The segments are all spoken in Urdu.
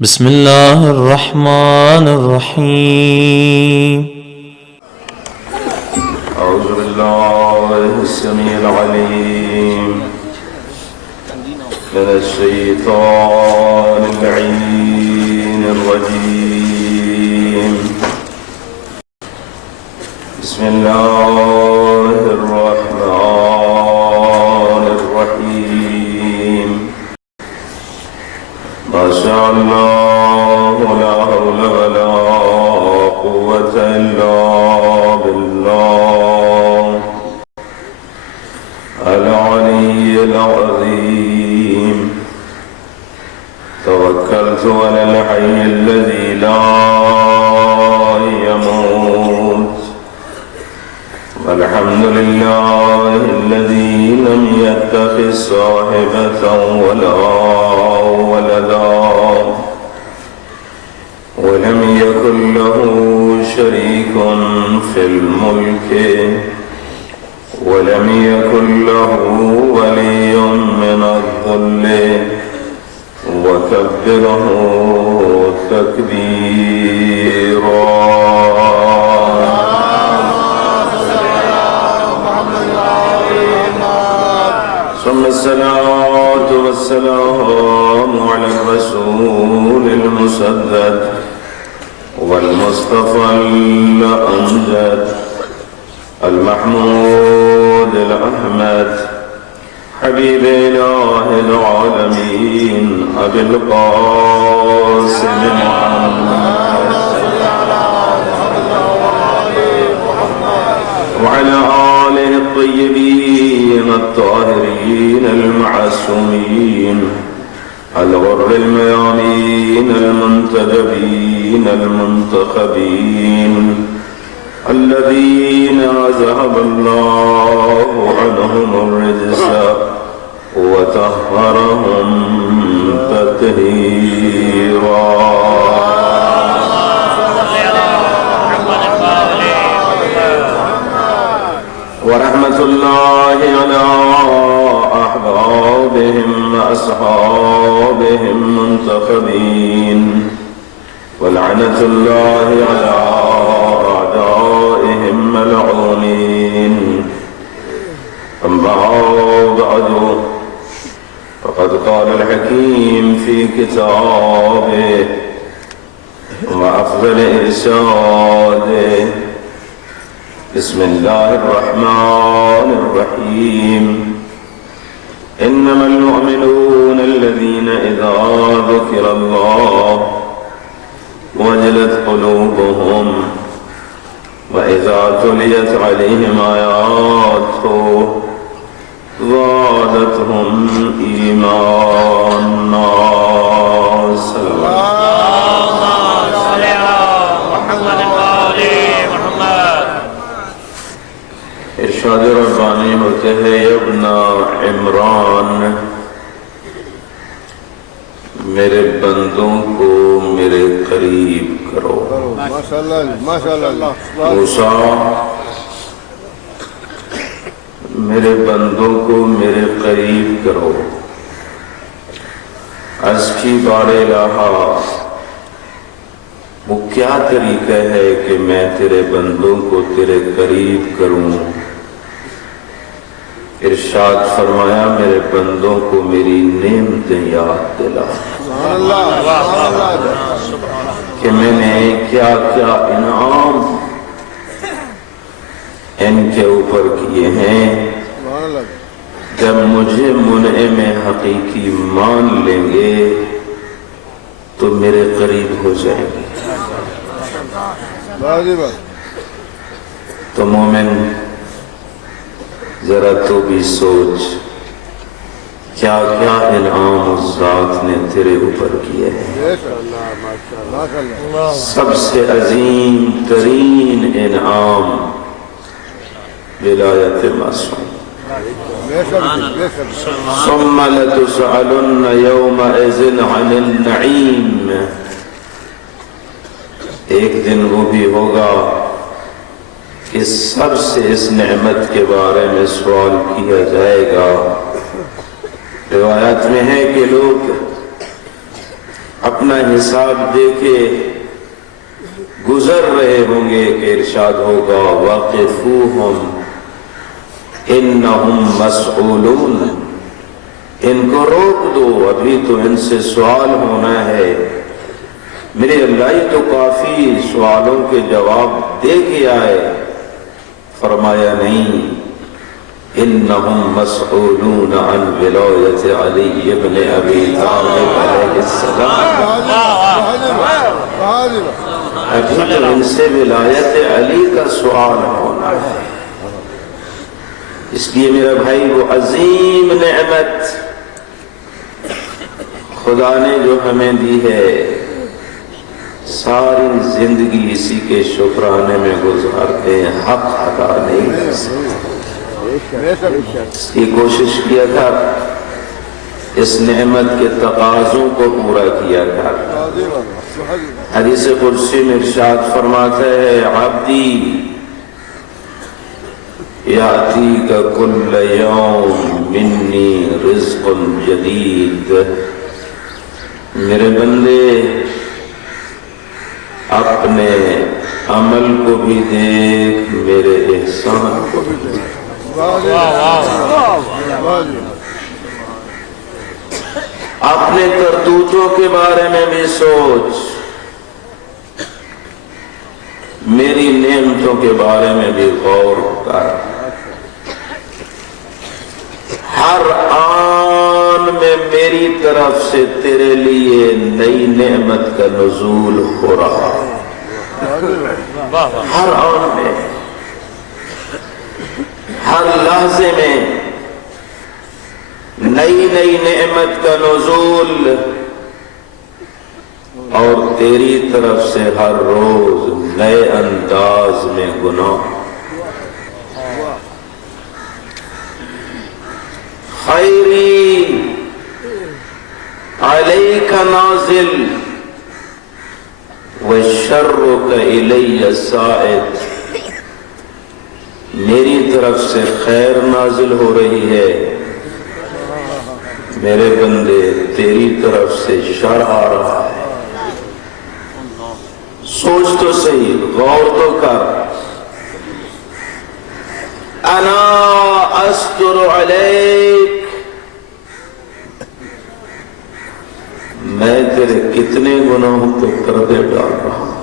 بسم الله الرحمن الرحيم. أعوذ بالله السميع العليم من الشيطان اللعين الرجيم. بسم الله الرحمن الرحيم. ما شاء الله لا حول ولا قوة إلا بالله العلي العظيم. توكلت على الحي الذي لا يموت. والحمد لله الذي لم يتخذ صاحبة ولا ولدا ولم يكن له شريك في الملك ولم يكن له ولي من الذل وكبره تكبيرا. ثم الصلاة والسلام على الرسول المسدد والمصطفى الأمجد المحمود الأحمد حبيب إله العالمين أبي القاسم محمد وعلى آله الطيبين الطاهرين المعصومين الغر الميامين المنتجبين المنتخبين الذين أذهب الله عنهم الرجس وطهرهم تطهيرا. ورحمة الله على أحبابهم وأصحابهم منتخبين ولعنة الله على أعدائهم ملعونين. أما بعد فقد قال الحكيم في كتابه وأفضل إرشاده: بسم الله الرحمن الرحيم. إنما المؤمنون الذين إذا ذكر الله وجلت قلوبهم وإذا تليت عليهم آياته زادتهم إيمانا. صلى الله عليه وسلم. ارشاد ربانی ہوتے ہیں: ابن عمران، میرے بندوں کو میرے قریب کرو. موسیٰ، میرے بندوں کو میرے قریب کرو. عرض کی بار الہا، وہ کیا طریقہ ہے کہ میں تیرے بندوں کو تیرے قریب کروں؟ ارشاد فرمایا: میرے بندوں کو میری نعمتیں یاد دلا کہ میں نے کیا کیا انعام ان کے اوپر کیے ہیں. جب مجھے منعم حقیقی مان لیں گے تو میرے قریب ہو جائیں گے. تو مومن ذرا تو بھی سوچ، کیا کیا انعام اس ذات نے تیرے اوپر کیے ہیں. سب سے عظیم ترین انعام ولایت معصوم. ثم لتسألن يومئذ عن النعيم. ایک دن وہ بھی ہوگا کہ سب سے اس نعمت کے بارے میں سوال کیا جائے گا. روایت میں ہے کہ لوگ اپنا حساب دے کے گزر رہے ہوں گے کہ ارشاد ہوگا وَقِفُوهُمْ إِنَّهُمْ مَسْئُولُونَ، ان کو روک دو، ابھی تو ان سے سوال ہونا ہے۔ میرے اللہ ہی تو کافی سوالوں کے جواب دے کے آئے۔ فرمایا نہیں، انہم مسئولون عن ولایت علی ابن ابی طالب علیہ السلام، ابھی تو ان سے ولایت علی کا سوال ہونا ہے۔ اس لیے میرا بھائی وہ عظیم نعمت خدا نے جو ہمیں دی ہے، ساری زندگی اسی کے شکرانے میں گزارتے ہیں، حق ادا نہیں کر سکتے۔ اس کی کوشش کیا کر، اس نعمت کے تقاضوں کو پورا کیا کر۔ حدیث قدسی میں ارشاد فرماتا ہے عبدی یاتیک کل یوم منی رزق جدید، میرے بندے اپنے عمل کو بھی دیکھ، میرے احسان کو بھی دیکھ۔ اپنے کرتوتوں کے بارے میں بھی سوچ، میری نعمتوں کے بارے میں بھی غور کر۔ ہر آن میں میری طرف سے تیرے لیے نئی نعمت کا نزول ہو رہا، ہر آن میں، ہر لحظے میں نئی نئی نعمت کا نزول، اور تیری طرف سے ہر روز نئے انداز میں گناہ۔ خیری علیک نازل وشرک الی سائد، میری طرف سے خیر نازل ہو رہی ہے، میرے بندے تیری طرف سے شر آ رہا ہے۔ سوچ تو صحیح، غور تو کر۔ انا استر علیک، میں تیرے کتنے گناہوں پہ پردے ڈال رہا ہوں۔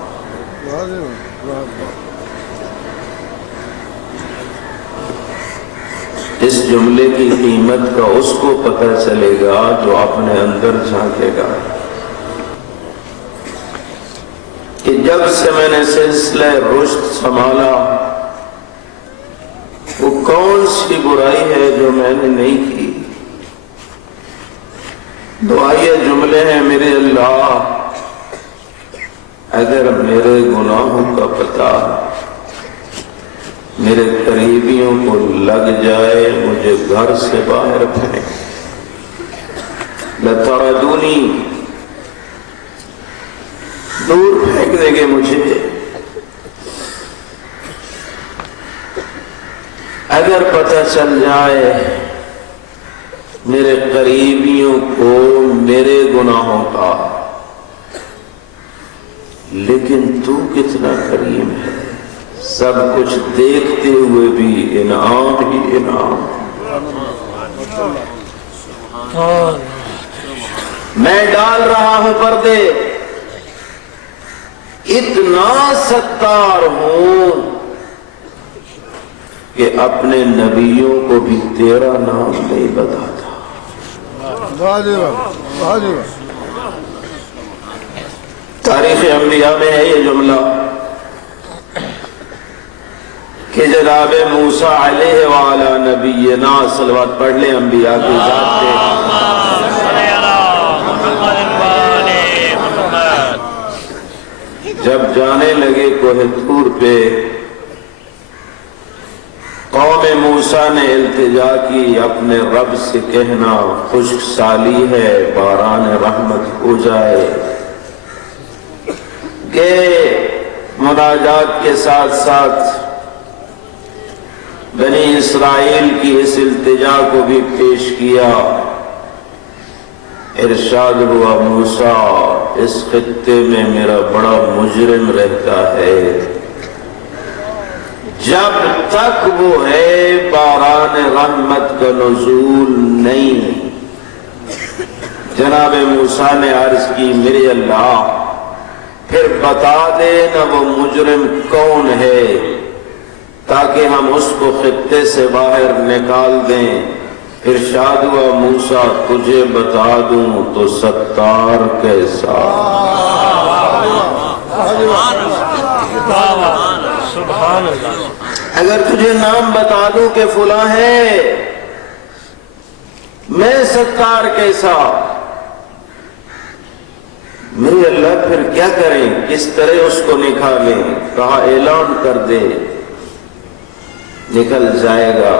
اس جملے کی قیمت کا اس کو پتہ چلے گا جو اپنے اندر جھانکے گا کہ جب سے میں نے سلسلہ رشد سنبھالا، وہ کون سی برائی ہے جو میں نے نہیں کی۔ دعائیہ جملے ہیں، میرے اللہ اگر میرے گناہوں کا پتہ میرے قریبیوں کو لگ جائے، مجھے گھر سے باہر پھینک، لطردونی، دور پھینک دیں گے مجھے۔ اگر پتہ چل جائے میرے قریبیوں کو میرے گناہوں کا، لیکن تو کتنا کریم ہے، سب کچھ دیکھتے ہوئے بھی انعام ہی انعام۔ میں ڈال رہا ہوں پردے، اتنا ستار ہوں کہ اپنے نبیوں کو بھی تیرا نام نہیں بتاتا۔ تاریخ انبیاء میں ہے یہ جملہ کہ جناب موسیٰ علیہ وعلا نبینا، صلوات پڑھ لیں انبیاء کی ذات پہ، جب جانے لگے کوہ طور پہ، قوم موسیٰ نے التجا کی اپنے رب سے کہنا خشک سالی ہے، باران رحمت ہو جائے۔ گئے، مناجات کے ساتھ ساتھ بنی اسرائیل کی اس التجا کو بھی پیش کیا۔ ارشاد ہوا موسیٰ اس خطے میں میرا بڑا مجرم رہتا ہے، جب تک وہ ہے باران رحمت کا نزول نہیں۔ جناب موسیٰ نے عرض کی میرے اللہ پھر بتا دے نا وہ مجرم کون ہے تاکہ ہم اس کو خطے سے باہر نکال دیں۔ ارشاد ہوا موسیٰ تجھے بتا دوں تو ستار کیسا، اگر تجھے نام بتا دوں کہ فلاں ہے، میں ستار کیسا۔ میرے اللہ پھر کیا کریں، کس طرح اس کو نکالیں؟ کہا اعلان کر دے، نکل جائے گا۔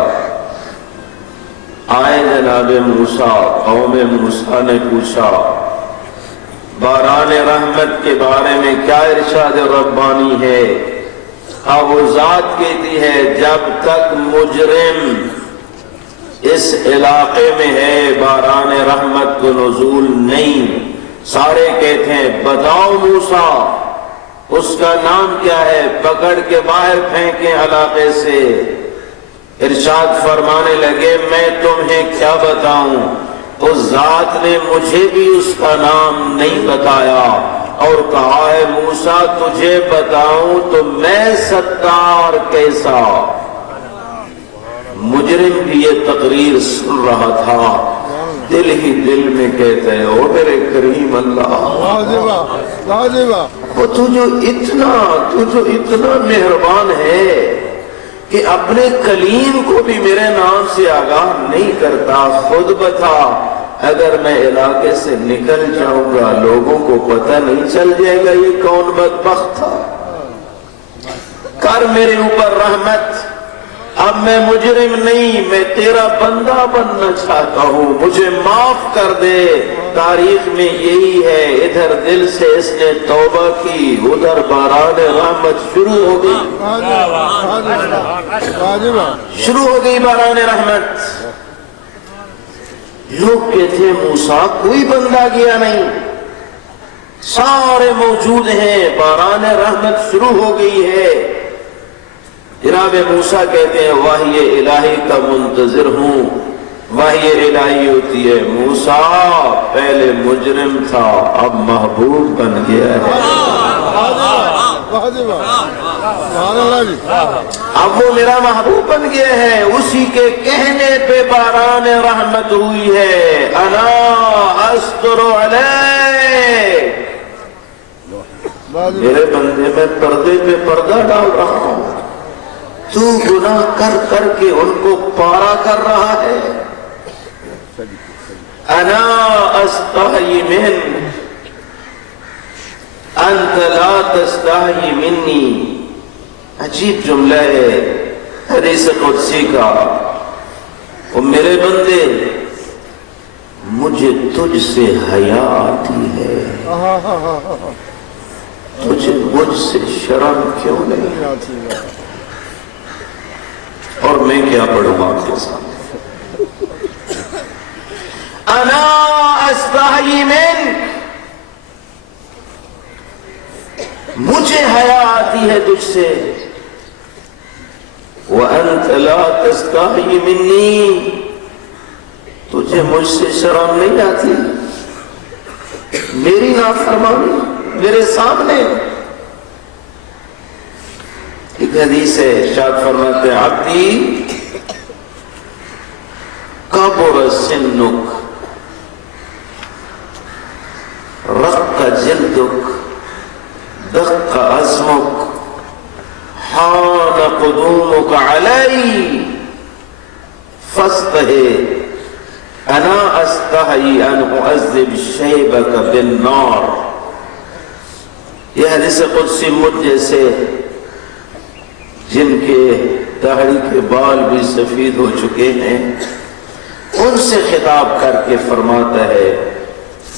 آئے جناب موسیٰ، قوم موسیٰ نے پوچھا باران رحمت کے بارے میں کیا ارشاد ربانی ہے؟ وہ ذات کہتی ہے جب تک مجرم اس علاقے میں ہے باران رحمت کو نزول نہیں۔ سارے کہتے ہیں بتاؤ موسیٰ اس کا نام کیا ہے، پکڑ کے باہر پھینکیں علاقے سے۔ ارشاد فرمانے لگے میں تمہیں کیا بتاؤں، اس ذات نے مجھے بھی اس کا نام نہیں بتایا اور کہا ہے موسیٰ تجھے بتاؤں تو میں ستار کیسا۔ مجرم بھی یہ تقریر سن رہا تھا، دل ہی دل میں کہتے ہیں او میرے کریم اللہ، وہ تو جو اتنا مہربان ہے کہ اپنے کلیم کو بھی میرے نام سے آگاہ نہیں کرتا، خود بتا اگر میں علاقے سے نکل جاؤں گا لوگوں کو پتہ نہیں چل جائے گا یہ کون بدبخت تھا۔ کر میرے اوپر رحمت، اب میں مجرم نہیں، میں تیرا بندہ بننا چاہتا ہوں، مجھے معاف کر دے۔ تاریخ میں یہی ہے، ادھر دل سے اس نے توبہ کی، ادھر باران رحمت شروع ہو گئی، شروع ہو گئی باران رحمت۔ لوگ کہتے ہیں موسیٰ کوئی بندہ گیا نہیں، سارے موجود ہیں، باران رحمت شروع ہو گئی ہے۔ جناب موسیٰ کہتے ہیں وحی الہی کا منتظر ہوں۔ وحی الہی ہوتی ہے موسیٰ پہلے مجرم تھا اب محبوب بن گیا ہے، اب وہ میرا محبوب بن گیا ہے، اسی کے کہنے پہ باران رحمت ہوئی ہے۔ انا استر علیک، میرے بندے میں پردے پہ پردہ ڈال رہا ہوں، تو گناہ کر کر کے ان کو پارا کر رہا ہے۔ انا استحی منک انت لا تستحی منی، عجیب جملہ ہے حدیث قدسی کا، وہ میرے بندے مجھے تجھ سے حیا آتی ہے، تجھے مجھ سے شرم کیوں نہیں آتی؟ اور میں کیا پڑھوں آپ کے سامنے؟ انا استحی منک، مجھے حیا آتی ہے تجھ سے، وانت لا تستحی منی، تجھے مجھ سے شرم نہیں آتی، میری نافرمانی میرے سامنے۔ ایک حدیث ہے ارشاد فرماتے ہیں عبدی کبر سنک رق جلدک دق عزمک حان قدومک علی فاستحی انا استحی ان اعذب شیبک بالنار۔ یہ حدیث قدسی مجھ جیسے جن کے داڑھی کے بال بھی سفید ہو چکے ہیں ان سے خطاب کر کے فرماتا ہے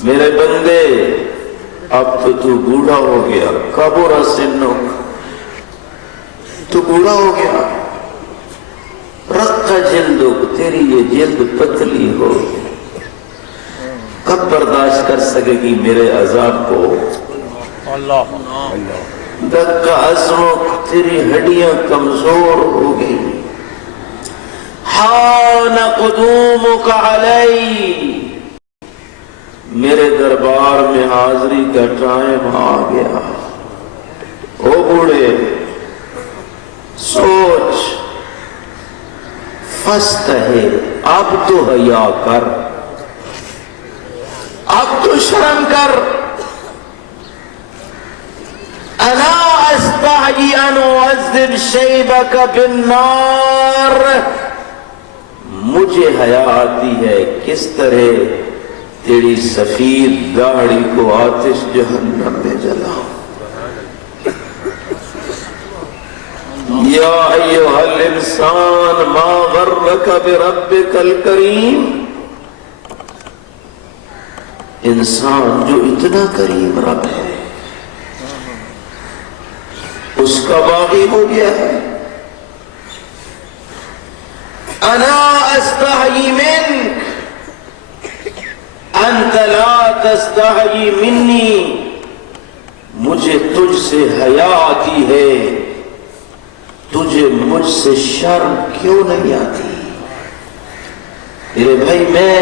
میرے بندے اب تو بوڑھا ہو گیا، کبر سنک، تو بوڑھا ہو گیا، رق جلدک، تیری یہ جلد پتلی ہو گئی، کب برداشت کر سکے گی میرے عذاب کو؟ دکا عظموں تیری ہڈیاں کمزور ہو گئی. حان قدومک علی، میرے دربار میں حاضری کا ٹائم آ گیا. او بوڑھے سوچ، فاستحی، اب تو حیا کر، اب تو شرم کر. الا استحی ان اعذب شیبک بالنار، مجھے حیا آتی ہے کس طرح تیری سفید داڑھی کو آتش جہنم میں جلاؤں. یا ایھا الانسان ما غرک بربک الکریم، انسان جو اتنا کریم رب ہے اس کا باغی ہو گیا ہے. انا استحیی منک انت لا تستحیی منی، مجھے تجھ سے حیا آتی ہے، تجھے مجھ سے شرم کیوں نہیں آتی؟ میرے بھائی، میں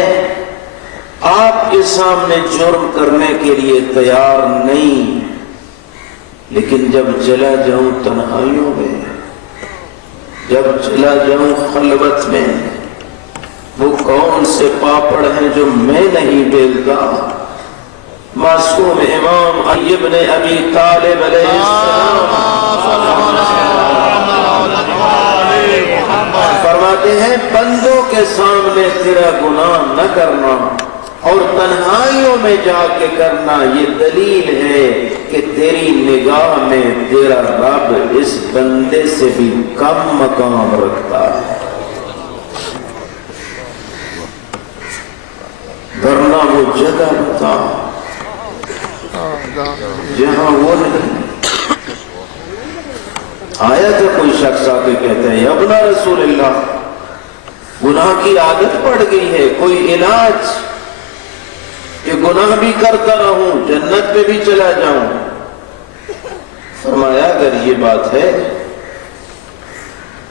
آپ کے سامنے جرم کرنے کے لیے تیار نہیں، لیکن جب چلا جاؤں تنہائیوں میں، جب چلا جاؤں خلوت میں، وہ کون سے پاپڑ ہیں جو میں نہیں بیلتا؟ معصوم امام علی بن ابی طالب علیہ السلام فرماتے ہیں بندوں کے سامنے تیرا گناہ نہ کرنا اور تنہائیوں میں جا کے کرنا، یہ دلیل ہے کہ تیری نگاہ میں تیرا رب اس بندے سے بھی کم مقام رکھتا ہے. ورنہ وہ جگہ بتا جہاں وہ نہیں. آیا تھا کوئی شخص آ کے کہتا ہے ابن رسول اللہ، گناہ کی عادت پڑ گئی ہے، کوئی علاج کہ گناہ بھی کرتا رہوں جنت میں بھی چلا جاؤں؟ فرمایا اگر یہ بات ہے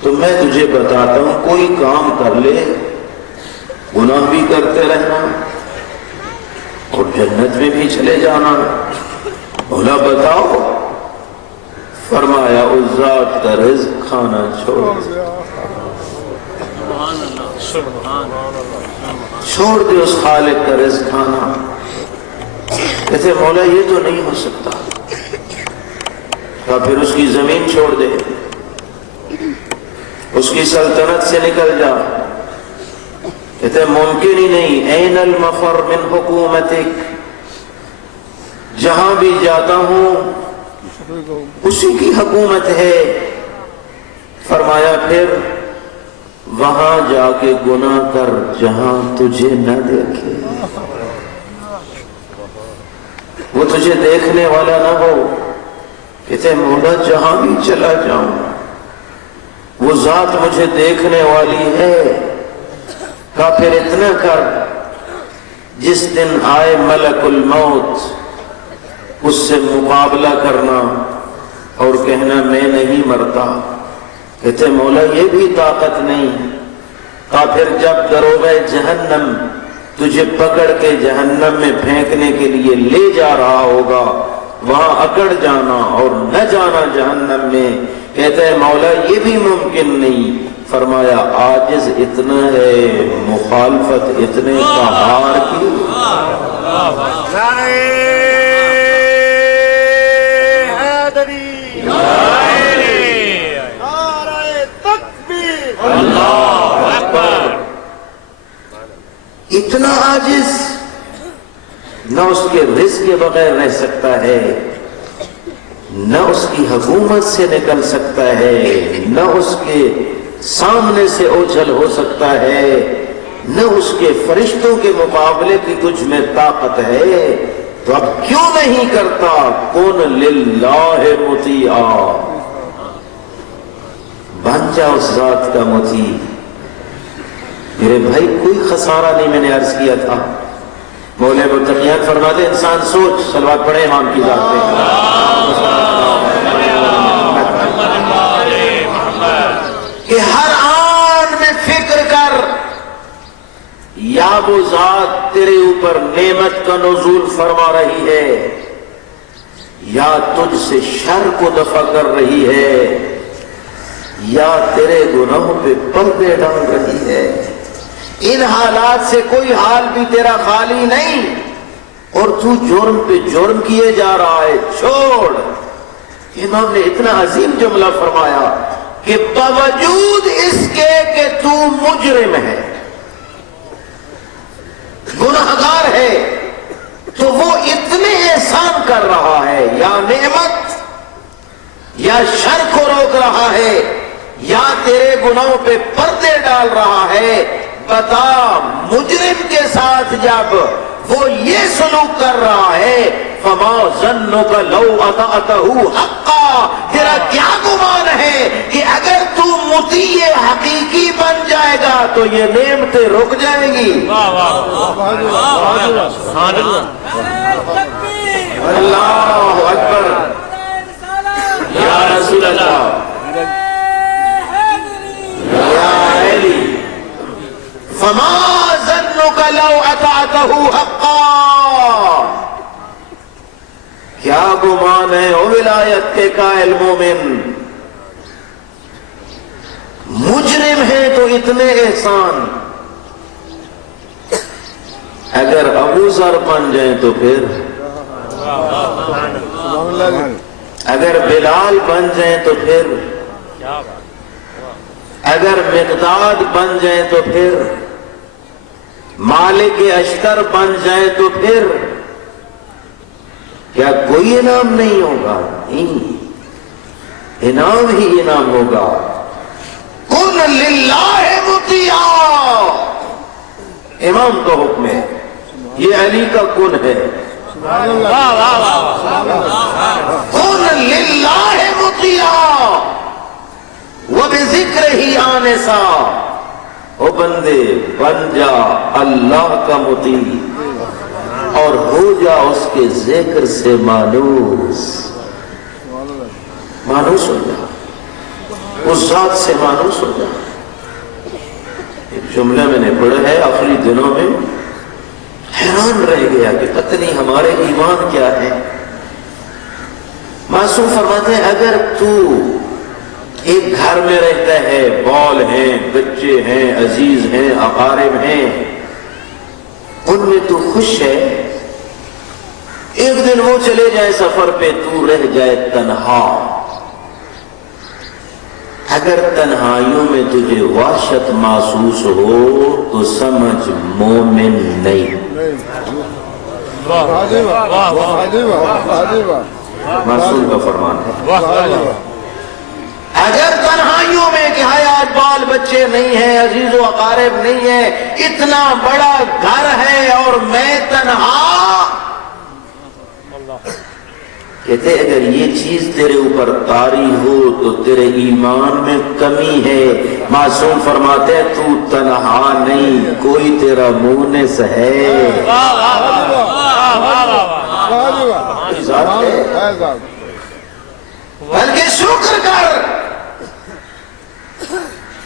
تو میں تجھے بتاتا ہوں، کوئی کام کر لے، گناہ بھی کرتے رہنا اور جنت میں بھی چلے جانا. بولا بتاؤ. فرمایا اس ذات کا رزق کھانا چھوڑ دے، اس خالق کا رزق کھانا. کہتے مولا یہ تو نہیں ہو سکتا. تو پھر اس کی زمین چھوڑ دے، اس کی سلطنت سے نکل جا. کہتے ممکن ہی نہیں. این المفر من حکومتک، جہاں بھی جاتا ہوں اسی کی حکومت ہے. فرمایا پھر وہاں جا کے گناہ کر جہاں تجھے نہ دیکھے، وہ تجھے دیکھنے والا نہ ہو. کہتے مولا جہاں بھی چلا جاؤں وہ ذات مجھے دیکھنے والی ہے. کہا پھر اتنا کر، جس دن آئے ملک الموت اس سے مقابلہ کرنا اور کہنا میں نہیں مرتا. کہتے مولا یہ بھی طاقت نہیں. کہا پھر جب دروغ جہنم تجھے پکڑ کے جہنم میں پھینکنے کے لیے لے جا رہا ہوگا وہاں اکڑ جانا اور نہ جانا جہنم میں. کہتے ہیں مولا یہ بھی ممکن نہیں. فرمایا عاجز اتنا ہے، مخالفت اتنے قہار کی. اتنا عاجز، نہ اس کے رزق کے بغیر رہ سکتا ہے، نہ اس کی حکومت سے نکل سکتا ہے، نہ اس کے سامنے سے اوجھل ہو سکتا ہے، نہ اس کے فرشتوں کے مقابلے کی تجھ میں طاقت ہے. تو اب کیوں نہیں کرتا؟ کون للہ مطیع، بن جا اس ذات کا مطیع. میرے بھائی کوئی خسارہ نہیں. میں نے عرض کیا تھا مولے متقیان فرماتے انسان سوچ، صلوات پڑھے امام کی ذات پہ، کہ ہر آن میں فکر کر یا وہ ذات تیرے اوپر نعمت کا نزول فرما رہی ہے یا تجھ سے شر کو دفع کر رہی ہے یا تیرے گناہوں پہ پردے ڈال رہی ہے۔ ان حالات سے کوئی حال بھی تیرا خالی نہیں اور تو جرم پہ جرم کیے جا رہا ہے، چھوڑ۔ امام نے اتنا عظیم جملہ فرمایا کہ باوجود اس کے کہ تو مجرم ہے، گناہگار ہے، تو وہ اتنے احسان کر رہا ہے، یا نعمت یا شر کو روک رہا ہے یا تیرے گناہوں پہ پردے ڈال رہا ہے۔ بتا مجرم کے ساتھ جب وہ یہ سلوک کر رہا ہے فما ظنک لو اطعتہ حقا، تیرا کیا گمان ہے کہ اگر تو مطیع حقیقی بن جائے گا تو یہ نعمتیں رک جائیں گی؟ اللہ اکبر، یا رسول اللہ، یا علی، فما ظنک لو اطعتہ حقا، کیا گمان ہے او ولایت کے قائل مومن، مجرم ہے تو اتنے احسان، اگر ابو ذر بن جائیں تو پھر، اگر بلال بن جائیں تو پھر، اگر مقداد بن جائیں تو پھر، مالک اشتر بن جائیں تو پھر، کیا کوئی انعام نہیں ہوگا؟ نہیں، انعام ہی انعام ہوگا۔ کن للہ مطیعا، امام کا حکم ہے، یہ علی کا کن ہے، کن للہ مطیعا وبذکرہ آنسا، او بندے بن جا اللہ کا مطیع اور ہو جا اس کے ذکر سے مانوس، مانوس ہو جا، اس ذات سے مانوس ہو جا۔ ایک جملہ میں نے پڑھا ہے آخری دنوں میں، حیران رہ گیا کہ پتہ نہیں ہمارے ایمان کیا ہے۔ معصوم فرماتے ہیں اگر تو ایک گھر میں رہتا ہے، بال ہیں، بچے ہیں، عزیز ہیں، اقارب ہیں، ان میں تو خوش ہے، ایک دن وہ چلے جائے سفر پہ، تو رہ جائے تنہا، اگر تنہائیوں میں تجھے وحشت محسوس ہو تو سمجھ مومن نہیں۔ معصوم کا فرمان ہے، اگر تنہائیوں میں کہ آج بال بچے نہیں ہیں، عزیز و اقارب نہیں ہیں، اتنا بڑا گھر ہے اور میں تنہا، کہتے اگر یہ چیز تیرے اوپر طاری ہو تو تیرے ایمان میں کمی ہے۔ معصوم فرماتے ہیں تو تنہا نہیں، کوئی تیرا مونس ہے، بلکہ شکر کر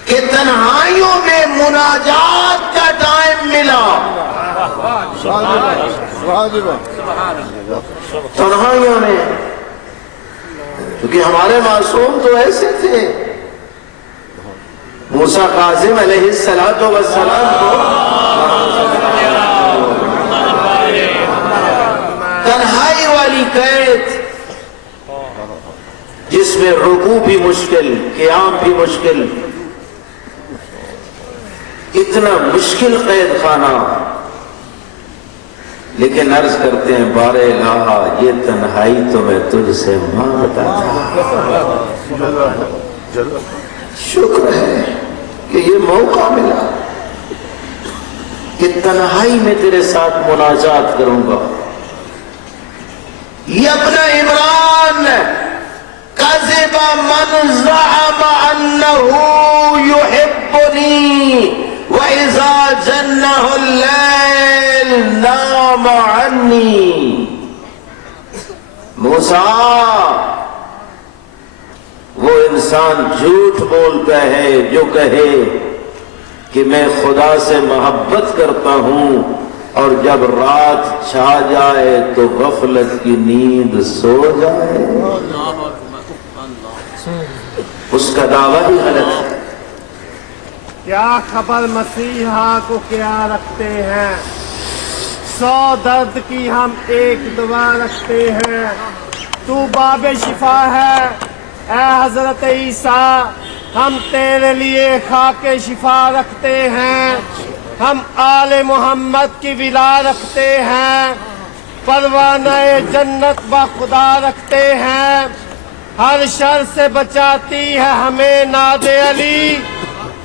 کہ تنہائیوں میں مناجات کا ٹائم ملا، تنہائیوں میں، کیونکہ ہمارے معصوم تو ایسے تھے، موسیٰ کاظم علیہ السلام کو تنہائی والی قید جس میں رکوع بھی مشکل، قیام بھی مشکل، اتنا مشکل قید خانہ، لیکن عرض کرتے ہیں بار الہ یہ تنہائی تو میں تجھ سے مانگتا تھا، شکر ہے کہ یہ موقع ملا کہ تنہائی میں تیرے ساتھ مناجات کروں گا۔ یہ اپنا عمران کذب من زعم انه يحبني واذا جنه الليل نام عنی موسیٰ، وہ انسان جھوٹ بولتا ہے جو کہے کہ میں خدا سے محبت کرتا ہوں اور جب رات چھا جائے تو غفلت کی نیند سو جائے، اس کا دعویٰ ہی غلط ہے۔ کیا خبر مسیحا کو کیا رکھتے ہیں، 100 درد کی ہم ایک دوا رکھتے ہیں، تو باب شفا ہے اے حضرت عیسیٰ، ہم تیرے لیے خاک شفا رکھتے ہیں، ہم آل محمد کی ولا رکھتے ہیں، پروانہ جنت با خدا رکھتے ہیں، ہر شر سے بچاتی ہے ہمیں ناد علی،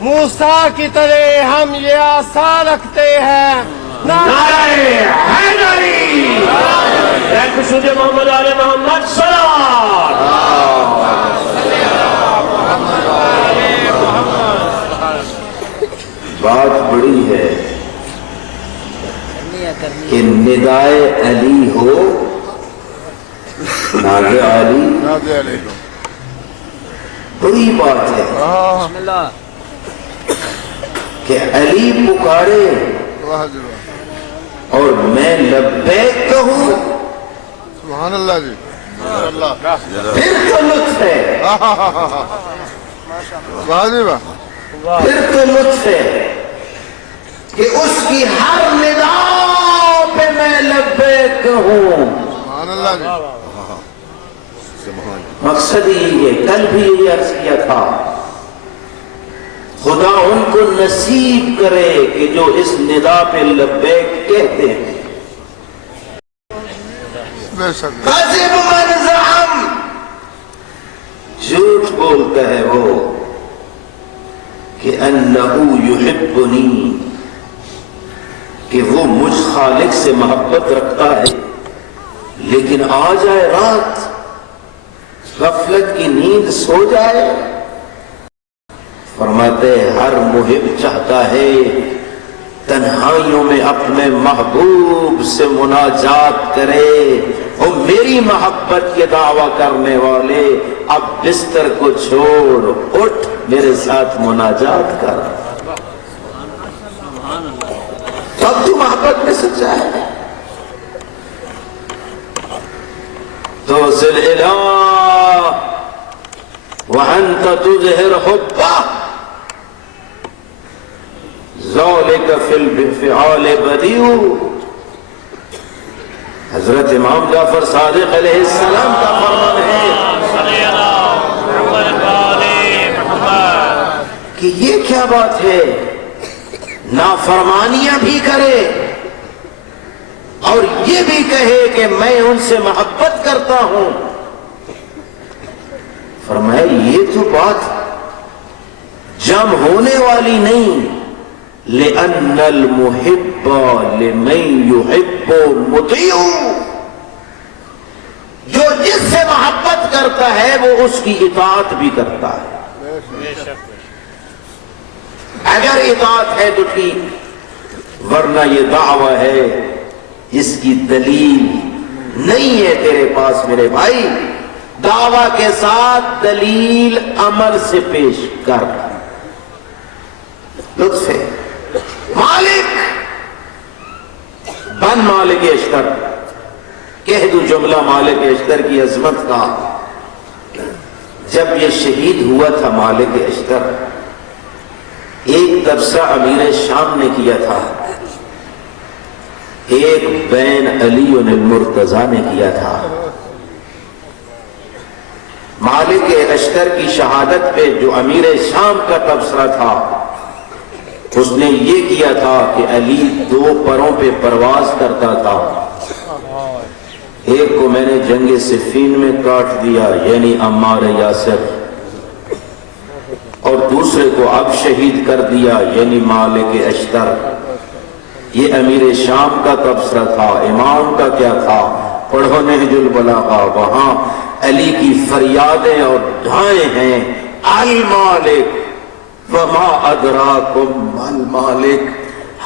موسیٰ کی طرح ہم یہ آسا رکھتے ہیں، نعرہ حیدری، خصوص محمد آل محمد صلوات۔ بات بڑی ہے کہ ندائے علی ہو، ناد علی، بڑی بات ہے کہ علی پکارے اور میں لبیک کہوں، سبحان اللہ جی، پھر تو لطف ہے، واہ جی واہ، پھر تو لطف ہے کہ اس کی ہر ندا پہ میں لبیک کہوں۔ سبحان اللہ جی، مقصد یہی ہے، کل بھی یہی عرض کیا تھا، خدا ان کو نصیب کرے کہ جو اس ندا پہ لبیک کہتے ہیں۔ بے شک، کاذب من زعم، جھوٹ بولتا ہے وہ کہ انہو یحبنی، کہ وہ مجھ خالق سے محبت رکھتا ہے، لیکن آ جائے رات، غفلت کی نیند سو جائے۔ فرماتے ہر محب چاہتا ہے تنہائیوں میں اپنے محبوب سے مناجات کرے، اور میری محبت کے دعویٰ کرنے والے اب بستر کو چھوڑ اٹھ میرے ساتھ مناجات کر، اب تو محبت میں سچا ہے۔ تو صل الہ وانت تظہر حبہ، ذالک فی الفعال بدیع، حضرت امام جعفر صادق علیہ السلام کا فرمان ہے کہ یہ کیا بات ہے، نافرمانیاں بھی کرے اور یہ بھی کہے کہ میں ان سے محبت کرتا ہوں۔ فرمایا یہ تو بات جم ہونے والی نہیں، لِأَنَّ الْمُحِبَّ لِمَنْ يُحِبُّ مُطِيعُ، جو جس سے محبت کرتا ہے وہ اس کی اطاعت بھی کرتا ہے، اگر اطاعت ہے تو ٹھیک، ورنہ یہ دعویٰ ہے جس کی دلیل نہیں ہے تیرے پاس میرے بھائی، دعویٰ کے ساتھ دلیل عمل سے پیش کر۔ لطف ہے، مالک بن مالک اشتر، کہہ دوں جملہ مالک اشتر کی عظمت کا۔ جب یہ شہید ہوا تھا مالک اشتر، ایک تبصرہ امیر شام نے کیا تھا، ایک بین علی المرتضیٰ نے کیا تھا۔ مالک اشتر کی شہادت پہ جو امیر شام کا تبصرہ تھا، اس نے یہ کیا تھا کہ علی 2 پروں پہ پرواز کرتا تھا، ایک کو میں نے جنگ صفین میں کاٹ دیا یعنی عمار یاسر، اور دوسرے کو اب شہید کر دیا یعنی مالک اشتر۔ یہ امیر شام کا تبصرہ تھا۔ امام کا کیا تھا؟ پڑھو نہج البلاغہ، وہاں علی کی فریادیں اور دعائیں ہیں، المالک وما ادراکم المالک،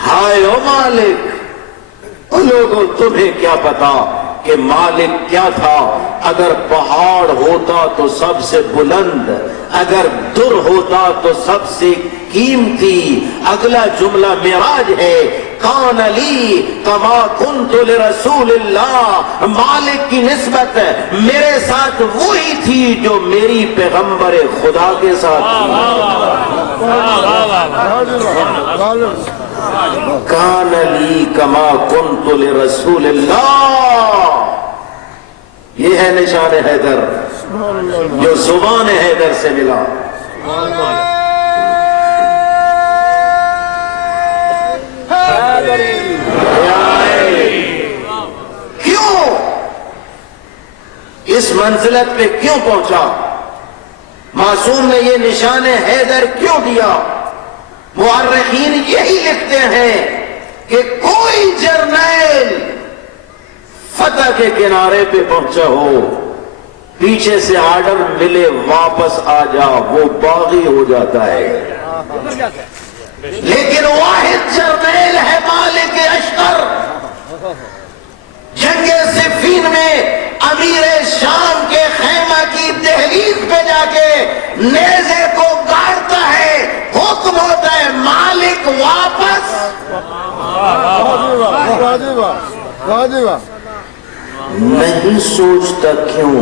ہائے او مالک ان لوگوں تمہیں کیا پتا کہ مالک کیا تھا؟ اگر پہاڑ ہوتا تو سب سے بلند، اگر در ہوتا تو سب سے قیمتی۔ اگلا جملہ معراج ہے، کان لی کما کنت لرسول اللہ، مالک کی نسبت میرے ساتھ وہی تھی جو میری پیغمبر خدا کے ساتھ تھی۔ کان لی کما کنت لرسول اللہ، یہ ہے نشان حیدر جو زبان حیدر سے ملا۔ کیوں اس منزلت پہ کیوں پہنچا؟ معصوم نے یہ نشان حیدر کیوں دیا؟ مؤرخین یہی لکھتے ہیں کہ کوئی جرنیل فتح کے کنارے پہ پہنچا ہو، پیچھے سے آرڈر ملے واپس آ جا، وہ باغی ہو جاتا ہے، لیکن واحد جرنیل ہے مالک اشتر۔ جنگ صفین میں امیر شام کے خیمہ کی دہلیز پہ جا کے نیزے کو گاڑتا ہے، حکم ہوتا ہے مالک واپس۔ نہیں سوچتا کیوں،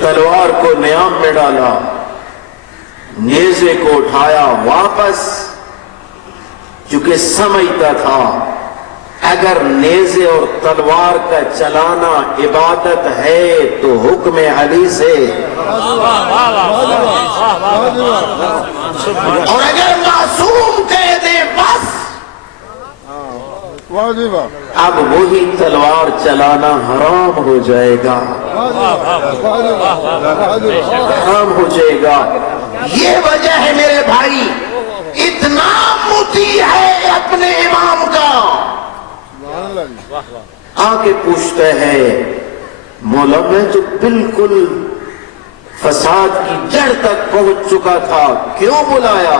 تلوار کو نیام میں ڈالا، نیزے کو اٹھایا واپس، چونکہ سمجھتا تھا اگر نیزے اور تلوار کا چلانا عبادت ہے تو حکم علی سے، اور اگر معصوم کہہ دے بس، اب وہی تلوار چلانا حرام ہو جائے گا، حرام ہو جائے گا۔ یہ وجہ ہے میرے بھائی، اتنا مطیع ہے اپنے امام کا، آ کے پوچھتا ہے مولا میں تو بالکل فساد کی جڑ تک پہنچ چکا تھا، کیوں بلایا؟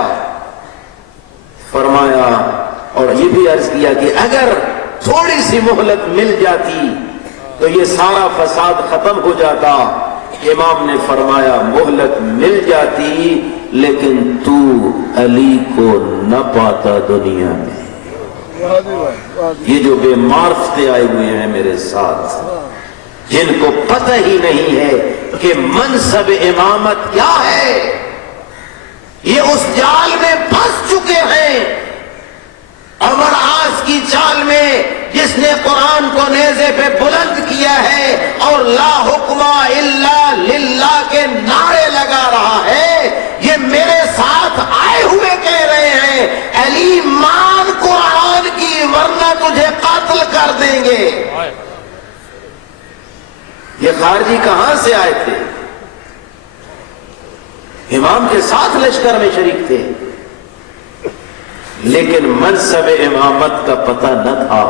فرمایا اور یہ بھی عرض کیا کہ اگر تھوڑی سی مہلت مل جاتی تو یہ سارا فساد ختم ہو جاتا۔ امام نے فرمایا مہلت مل جاتی لیکن تو علی کو نہ پاتا دنیا میں۔ یہ جو بے معرفتے آئے ہوئے ہیں میرے ساتھ، جن کو پتہ ہی نہیں ہے کہ منصب امامت کیا ہے، یہ اس جال میں پھنس چکے ہیں، عمر عاص کی چال میں، جس نے قرآن کو نیزے پہ بلند کیا ہے اور لا حکم الا للہ کے نعرے لگا رہا ہے۔ یہ میرے ساتھ آئے ہوئے کہہ رہے ہیں علی مان قرآن کی ورنہ تجھے قتل کر دیں گے۔ یہ خارجی کہاں سے آئے تھے؟ امام کے ساتھ لشکر میں شریک تھے، لیکن منصب امامت کا پتہ نہ تھا۔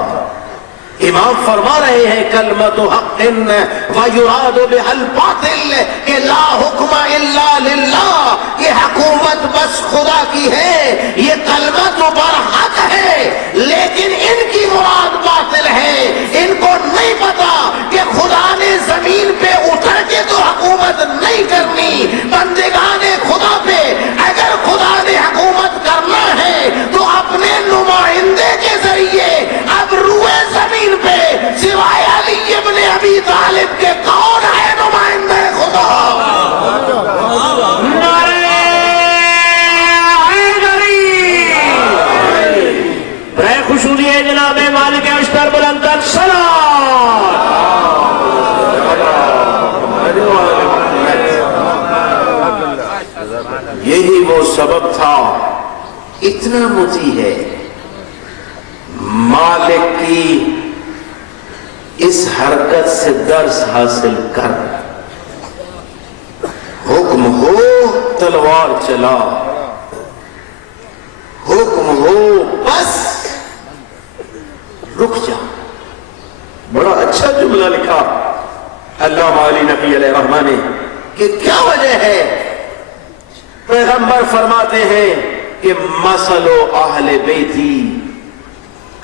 امام فرما رہے ہیں کلمت حق ویراد بها الباطل، کہ لا حکم الا للہ، کہ حکومت بس خدا کی ہے، یہ کلمت برحق ہے، لیکن ان کی مراد باطل ہے۔ ان کو نہیں پتا کہ خدا نے زمین پہ اتر کے تو حکومت نہیں کرنی، بندگان خدا پہ اگر خدا نے حکومت کرنا ہے تو اپنے نمائندے کے ذریعے اب روئے زمین پہ سوائے علی ابن ابی طالب کے کون ہے نمائندہ خدا؟ نعرہ حیدری، برے خوشنودی ہے جناب مالک اشتر بلند الصلاۃ۔ یہی وہ سبب تھا، اتنا مطیع ہے مالک کی اس حرکت سے درس حاصل کر، حکم ہو تلوار چلا، حکم ہو بس رک جا۔ بڑا اچھا جملہ لکھا علامہ علی نقی علیہ رحمہ نے کہ کیا وجہ ہے؟ پیغمبر فرماتے ہیں کہ مثل اہل بیتی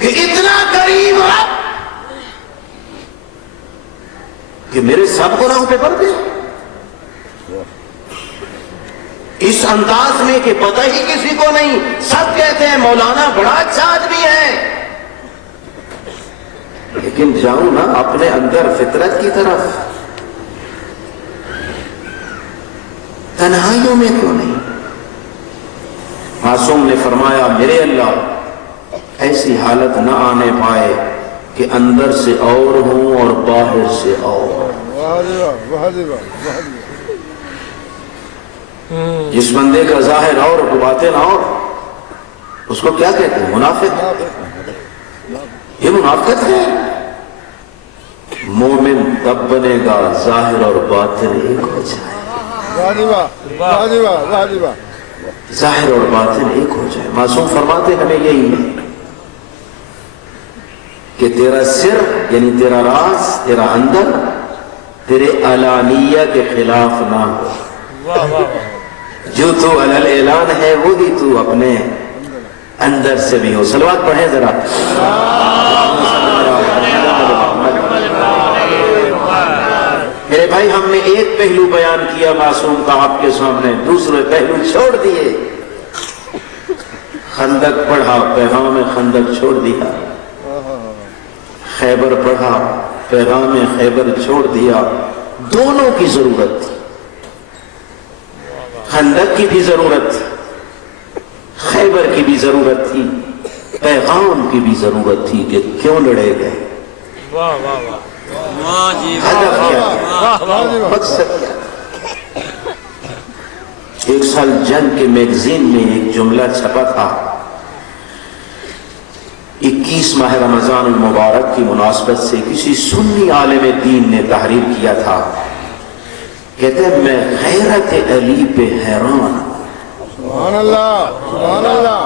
کہ اتنا قریب رب کہ میرے سب گناہوں پہ پردے، اس انداز میں کہ پتہ ہی کسی کو نہیں، سب کہتے ہیں مولانا بڑا اچھا آدمی ہے، لیکن جاؤں نا اپنے اندر فطرت کی طرف، تنہائیوں میں کیوں نہیں؟ معصوم نے فرمایا میرے اللہ ایسی حالت نہ آنے پائے کہ اندر سے اور ہوں اور باہر سے اور۔ جس بندے کا ظاہر اور باطن اور، اس کو کیا کہتے ہیں؟ منافق۔ یہ منافقت ہے۔ مومن تب بنے گا ظاہر اور باطن ایک ہو جائے، ظاہر اور باطن ایک ہو جائے۔ معصوم فرماتے ہمیں یہی ہے کہ تیرا سر یعنی تیرا راز، تیرا اندر تیرے علانیہ کے خلاف نہ ہو، جو تو علل اعلان ہے وہی تو اپنے اندر سے بھی ہو۔ صلوات پڑھیں ذرا۔ میرے بھائی ہم نے ایک پہلو بیان کیا معصوم کا آپ کے سامنے، دوسرے پہلو چھوڑ دیے۔ خندق پڑھا، پیغام خندق چھوڑ دیا، خیبر پڑھا، پیغام خیبر چھوڑ دیا۔ دونوں کی ضرورت تھی، خندق کی بھی ضرورت تھی، خیبر کی بھی ضرورت تھی، پیغام کی بھی ضرورت تھی کہ کیوں لڑے گئے، ہدف کیا، مقصد کیا۔ ایک سال جنگ کے میگزین میں ایک جملہ چھپا تھا، 21 ماہ رمضان المبارک کی مناسبت سے کسی سنی عالم دین نے تحریر کیا تھا، کہتے ہیں میں غیرت علی پہ حیران ہوں، سبحان اللہ، سبحان اللہ،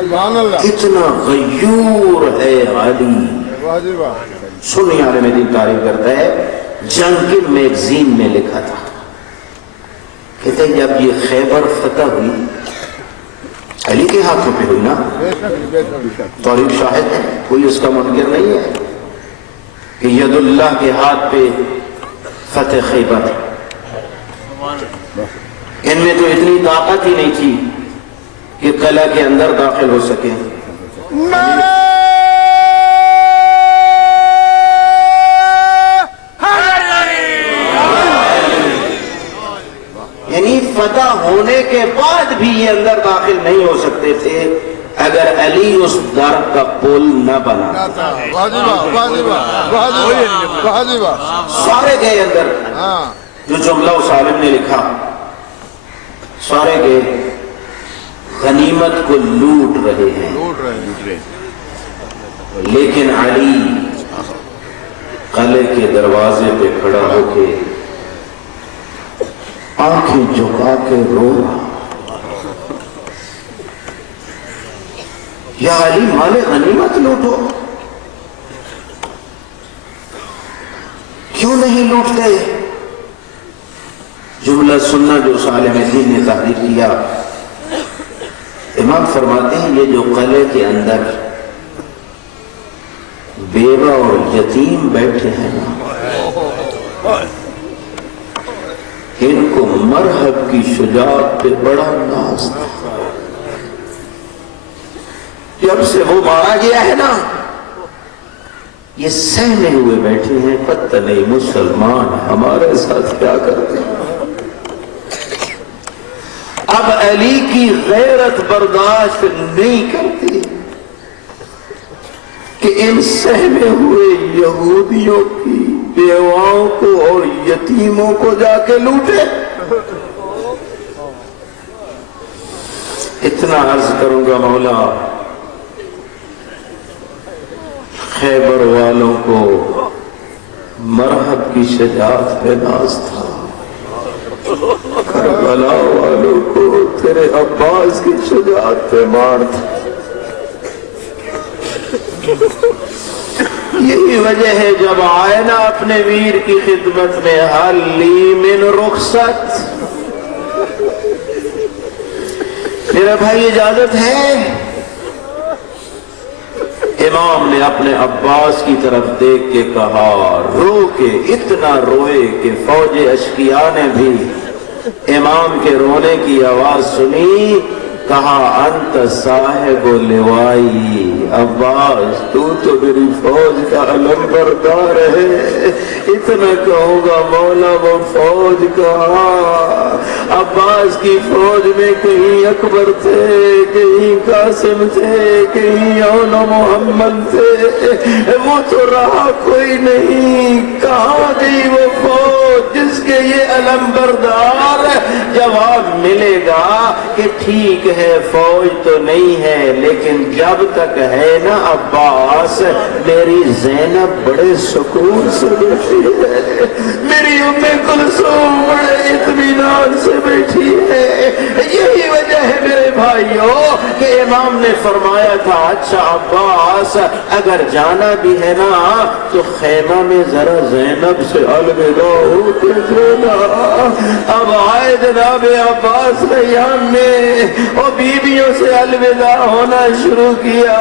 سبحان اللہ، کتنا غیور ہے علی۔ سنی عالم دین تعریف کرتا ہے، جنگ کے میگزین میں لکھا تھا، کہتے ہیں جب یہ خیبر فتح ہوئی علی کے ہاتھوں پہ ہوئی نا، توریب شاہد ہے، کوئی اس کا منکر نہیں ہے کہ ید اللہ کے ہاتھ پہ فتح خیبر۔ ان میں تو اتنی طاقت ہی نہیں تھی کہ قلعہ کے اندر داخل ہو سکے۔ یعنی فتح ہونے کے بعد بھی یہ اندر داخل نہیں ہو سکتے تھے اگر علی اس در کا پل نہ بنا۔ سارے گئے اندر، جو جملہ اس عالم نے لکھا، سارے گئے غنیمت کو لوٹ رہے ہیں، لیکن علی قلعے کے دروازے پہ کھڑا ہو کے آنکھیں جھکا کے رو رہا، یا علی مال غنیمت لوٹو، کیوں نہیں لوٹتے؟ جملہ سننا جو عالم دین نے تحریر کیا، امام فرماتے ہیں یہ جو قلعے کے اندر بیوہ اور یتیم بیٹھے ہیں نا، ان کو مرحب کی شجاعت پہ بڑا ناز تھا۔ جب سے وہ مارا گیا ہے نا، یہ سہنے ہوئے بیٹھے ہیں، پتہ نہیں مسلمان ہمارے ساتھ کیا کرتے ہیں۔ اب علی کی غیرت برداشت نہیں کرتی کہ ان سہنے ہوئے یہودیوں کی بیواؤں کو اور یتیموں کو جا کے لوٹے۔ اتنا عرض کروں گا مولا، خیبر والوں کو مرحب کی شجاعت پہ ناز تھا، کربلا والوں کو تیرے عباس کی شجاعت پہ مار تھا۔ یہی وجہ ہے جب آئے نا اپنے ویر کی خدمت میں، حل لی من رخصت، میرا بھائی اجازت ہے؟ امام نے اپنے عباس کی طرف دیکھ کے کہا، رو کے اتنا روئے کہ فوج اشقیاء نے بھی امام کے رونے کی آواز سنی. کہا انت صاحب لوائی، عباس تو میری فوج کا علم بردار ہے. اتنا کہوں گا مولا وہ فوج کہاں؟ عباس کی فوج میں کہیں اکبر تھے، کہیں قاسم تھے، کہیں اول محمد تھے، وہ تو رہا کوئی نہیں. کہاں گئی وہ فوج جس کے یہ علم بردار؟ جواب ملے گا کہ ٹھیک ہے فوج تو نہیں ہے، لیکن جب تک ہے نا عباس، میری زینب بڑے سکون سے بیٹھی ہے، میری ام کلثوم بڑے اطمینان سے بیٹھی ہے. یہی وجہ ہے میرے بھائیوں کہ امام نے فرمایا تھا اچھا عباس اگر جانا بھی ہے نا تو خیمہ میں ذرا زینب سے الوداع ہو کے جانا. اب آئے جناب عباس ریحان نے اور بیویوں سے الوداع ہونا شروع کیا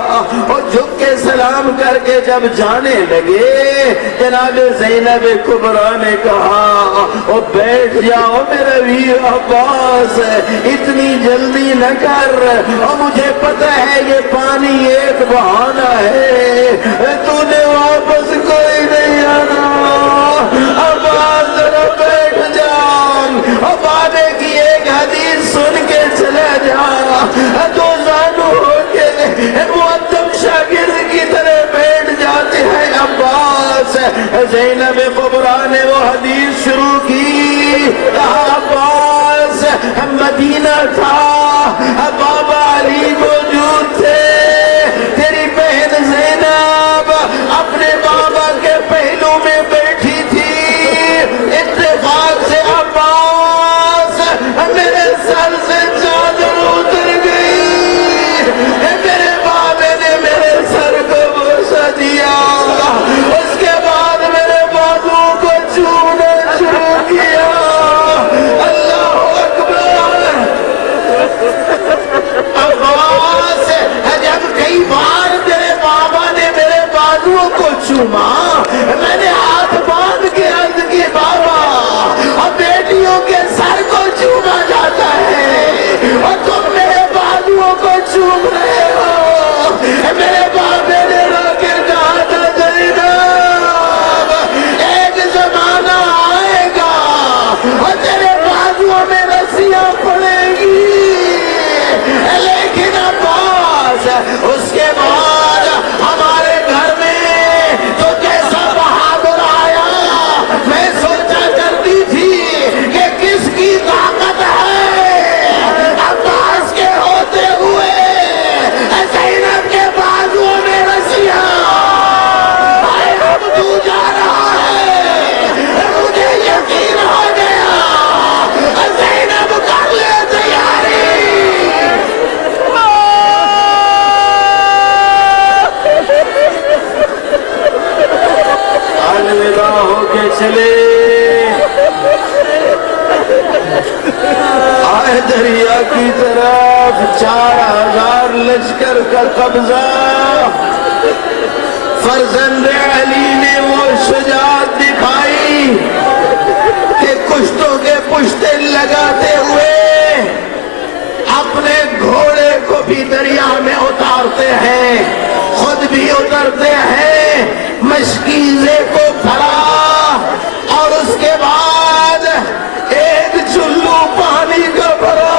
اور جھک کے سلام کر کے جب جانے لگے، جناب زینب کبریٰ نے کہا اور بیٹھ جاؤ میرے ویر عباس، اتنی جلدی نہ کر، اور مجھے پتہ ہے یہ پانی ایک بہانہ ہے، تو نے واپس کوئی نہیں آنا. عباس ذرا بیٹھ جا اور بابے کی ایک حدیث سن کے چلا جا. دو زانو ہو کے معدب شاگرد کی طرح بیٹھ جاتے ہیں. عباس زینب کبریٰ نے وہ حدیث شروع کی. عباس مدینہ تھا، بابا علی موجود تھے، تیری بہن زینب اپنے بابا کے پہلو میں بیٹھی تھی. اتفاق سے عباس میرے سر سے چادر اتر گئی، میرے بابے نے میرے سر کو بوسہ دیا، اس کے بعد میرے بازو کو چھونا شروع کیا. اللہ اکبر. عباس جب کئی بار میرے بابا نے میرے بازو کو چوما، میں نے ہاتھ باندھ کے عرض کی بابا اور بیٹیوں کے سر کو چوما جاتا ہے اور تم میرے بازو کو چوم رہے ہو. میرے بابے نے رو کے کہا تھا زینب ایک زمانہ آئے گا اور تیرے بازو میں رسیاں پڑیں گی. لیکن عباس اس کے بعد ہمارے گھر میں تو کیسا بہادر آیا. میں سوچا کرتی تھی کہ کس کی طاقت ہے عباس کے ہوتے ہوئے زینب کے بازو میں رسیاں. اب تو جا رہا ہے، مجھے یقین ہو گیا. زینب کر لے تیاری. الوداع ہو کے چلے. آئے دریا کی طرف 4000 لشکر کا قبضہ. فرزند علی نے وہ شجاعت دکھائی کہ کشتوں کے پشتے لگاتے ہوئے اپنے گھوڑے کو بھی دریا میں اتارتے ہیں، خود بھی اترتے ہیں، مشکیزے کو بھرا اور اس کے بعد ایک چلو پانی کا بھرا.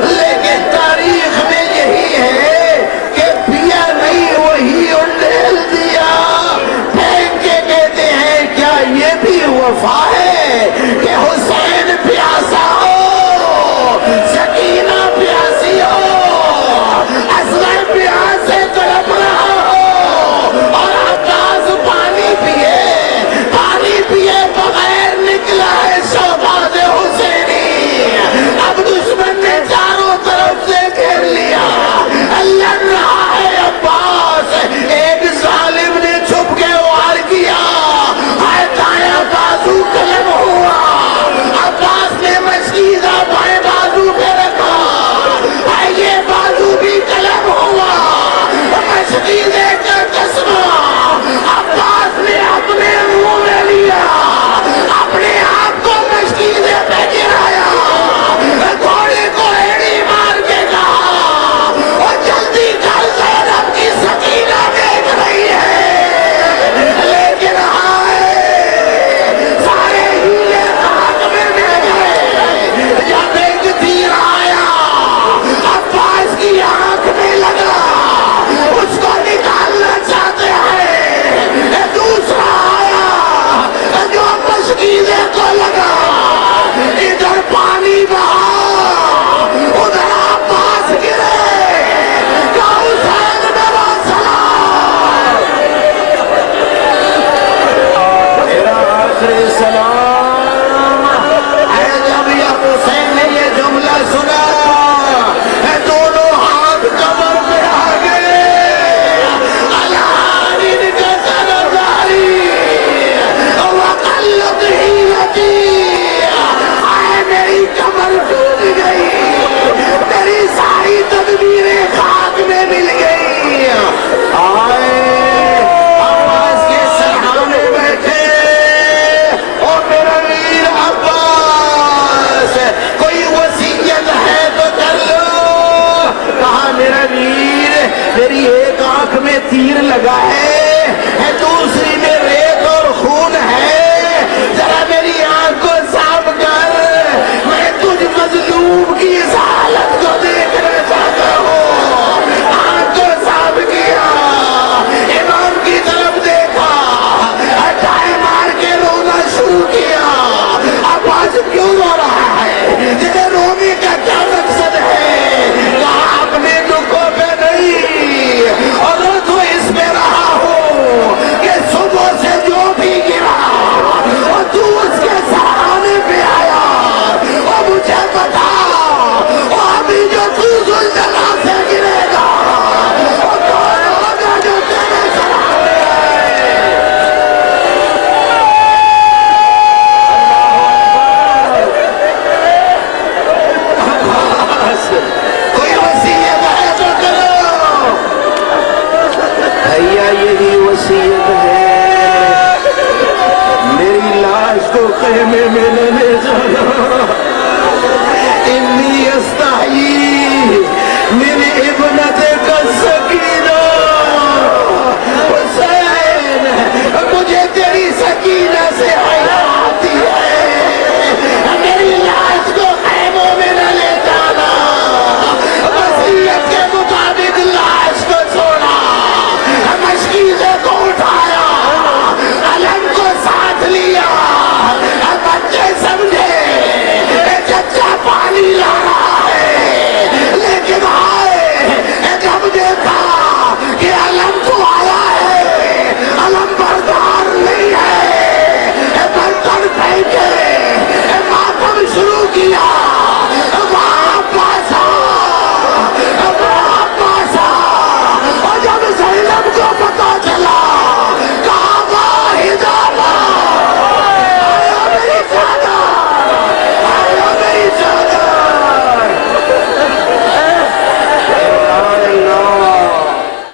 لیکن تاریخ میں یہی ہے کہ پیا نہیں وہی انڈیل دیا. پھینک کے کہتے ہیں کیا یہ بھی وفا ہے کہ حسین پیاسا ہو، سکینہ پیاسی ہو، اصغر پیاسے تڑپ رہا ہو اور عباس پانی پیے بغیر نکلا ہے شہباز حسینی. اب دشمن نے چاروں طرف سے گھیر لیا، لڑ رہا ہے عباس. ایک ظالم نے چھپ کے وار کیا، دایاں بازو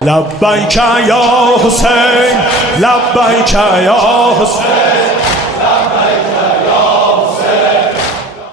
لبیک یا حسین لبیک یا حسین